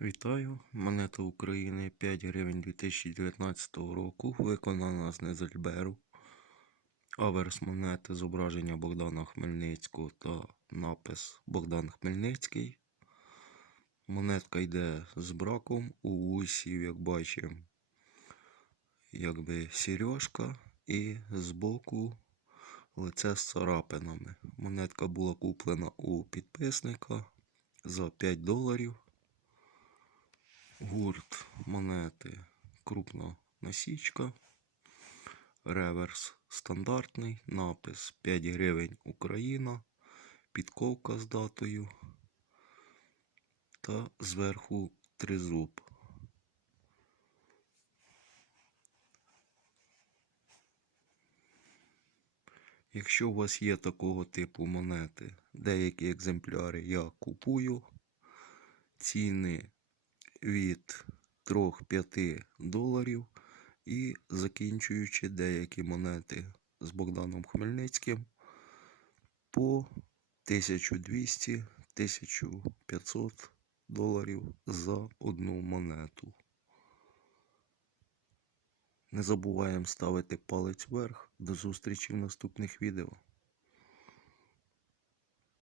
Вітаю! Монета України 5 гривень 2019 року. Виконана з Незельберу. Аверс монети зображення Богдана Хмельницького та напис Богдан Хмельницький. Монетка йде з браком у вусів, як бачимо, якби сережка і збоку лице з царапинами. Монетка була куплена у підписника за 5 доларів. Гурт монети крупна насічка. Реверс стандартний. Напис 5 гривень Україна. Підковка з датою. Та зверху тризуб. Якщо у вас є такого типу монети, деякі екземпляри я купую. Ціни від 3-5 доларів і закінчуючи деякі монети з Богданом Хмельницьким по 1200-1500 доларів за одну монету. Не забуваємо ставити палець вверх. До зустрічі в наступних відео.